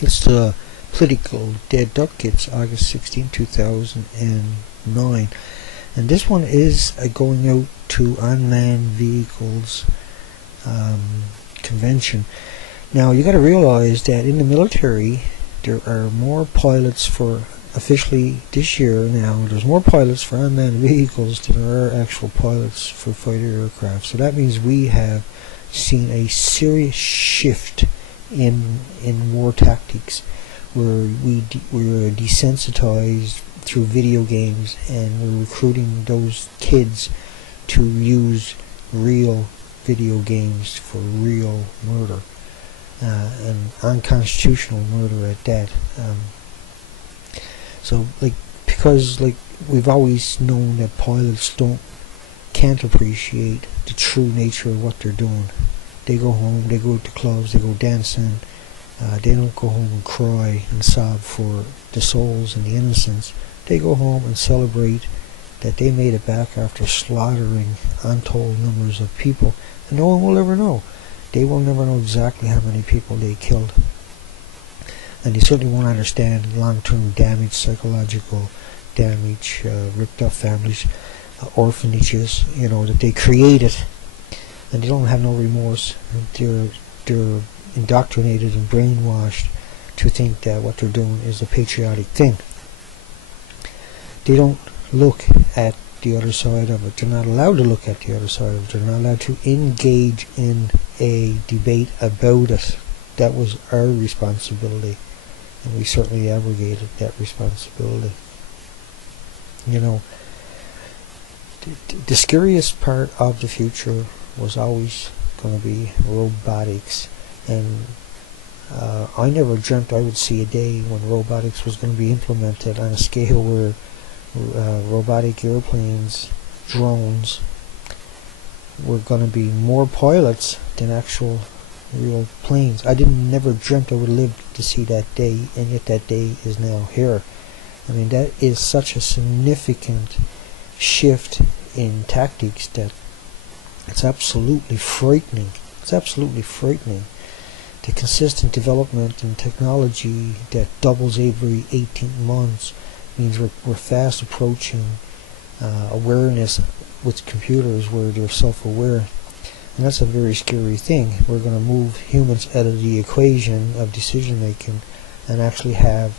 It's the Political Dead Duck Kids, August 16, 2009. And this one is going out to unmanned vehicles convention. Now you got to realize that in the military there are more pilots for, officially this year now, there's more pilots for unmanned vehicles than there are actual pilots for fighter aircraft. So that means we have seen a serious shift in war tactics, where we're desensitized through video games, and we're recruiting those kids to use real video games for real murder, and unconstitutional murder at that. So because we've always known that pilots can't appreciate the true nature of what they're doing. They go home, they go to clubs, they go dancing. They don't go home and cry and sob for the souls and the innocents. They go home and celebrate that they made it back after slaughtering untold numbers of people, and no one will ever know. They will never know exactly how many people they killed, and they certainly won't understand long-term damage, psychological damage, ripped up families, orphanages, that they created, and they don't have no remorse. They're indoctrinated and brainwashed to think that what they're doing is a patriotic thing. They don't look at the other side of it. They're not allowed to look at the other side of it. They're not allowed to engage in a debate about it. That was our responsibility, and we certainly abrogated that responsibility. The scariest part of the future was always going to be robotics, and I never dreamt I would see a day when robotics was going to be implemented on a scale where robotic airplanes, drones, were going to be more pilots than actual real planes. I never dreamt I would live to see that day, and yet that day is now here. I mean, that is such a significant shift in tactics that it's absolutely frightening. It's absolutely frightening. The consistent development in technology that doubles every 18 months means we're fast approaching awareness with computers where they're self-aware, and that's a very scary thing. We're going to move humans out of the equation of decision making and actually have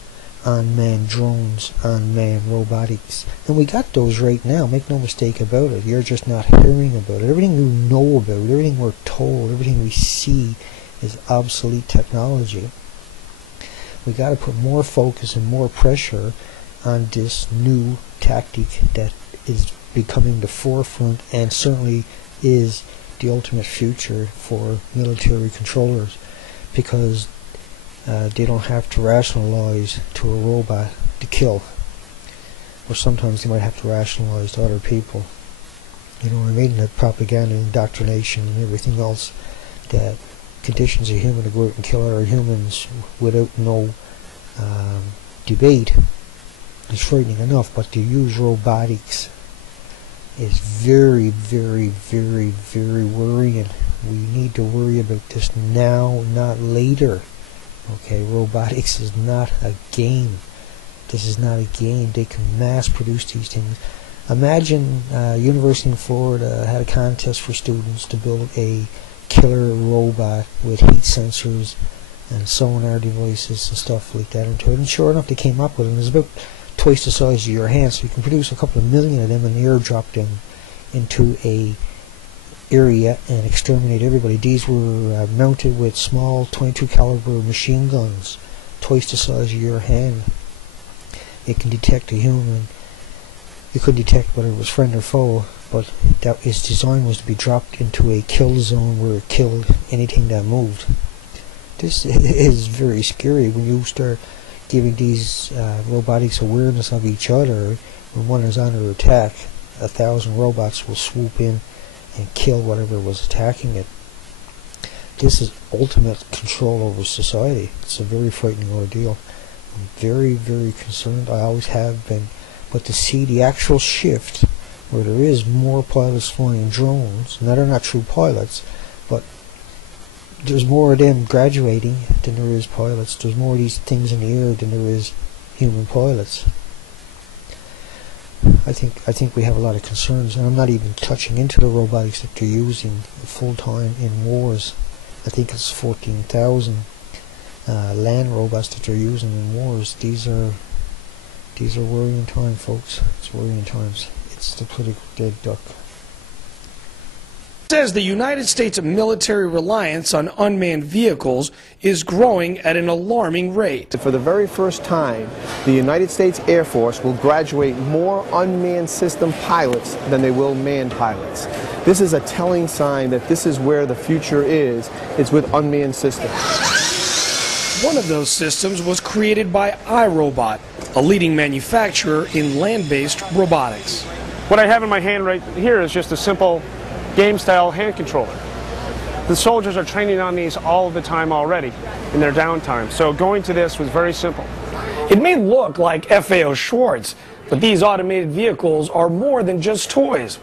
unmanned drones, unmanned robotics, and we got those right now. Make no mistake about it. You're just not hearing about it. Everything we know about it, everything we're told, everything we see is obsolete technology. We got to put more focus and more pressure on this new tactic that is becoming the forefront, and certainly is the ultimate future for military controllers, because they don't have to rationalize to a robot to kill, or sometimes they might have to rationalize to other people. You know what I mean? That propaganda, indoctrination, and everything else that conditions a human to go out and kill other humans without no debate is frightening enough. But to use robotics is very, very, very, very worrying. We need to worry about this now, not later. Okay, robotics is not a game. This is not a game. They can mass produce these things. Imagine University in Florida had a contest for students to build a killer robot with heat sensors and sonar devices and stuff like that into it. And sure enough, they came up with it. It was about twice the size of your hand, so you can produce a couple of million of them and airdrop them into a area and exterminate everybody. These were mounted with small 22 caliber machine guns, twice the size of your hand. It can detect a human. It could detect whether it was friend or foe, but that its design was to be dropped into a kill zone where it killed anything that moved. This is very scary when you start giving these robotics awareness of each other. When one is under attack, 1,000 robots will swoop in and kill whatever was attacking it. This is ultimate control over society. It's a very frightening ordeal. I'm very, very concerned. I always have been. But to see the actual shift where there is more pilots flying drones, now they're not true pilots, but there's more of them graduating than there is pilots. There's more of these things in the air than there is human pilots. I think we have a lot of concerns, and I'm not even touching into the robotics that they're using full time in wars. I think it's 14,000 land robots that they're using in wars. These are worrying times, folks. It's worrying times. It's the political dead duck. Says the United States military reliance on unmanned vehicles is growing at an alarming rate. For the very first time, the United States Air Force will graduate more unmanned system pilots than they will manned pilots. This is a telling sign that this is where the future is. It's with unmanned systems. One of those systems was created by iRobot, a leading manufacturer in land-based robotics. What I have in my hand right here is just a simple game-style hand controller. The soldiers are training on these all the time already in their downtime, so going to this was very simple. It may look like FAO Schwartz, but these automated vehicles are more than just toys.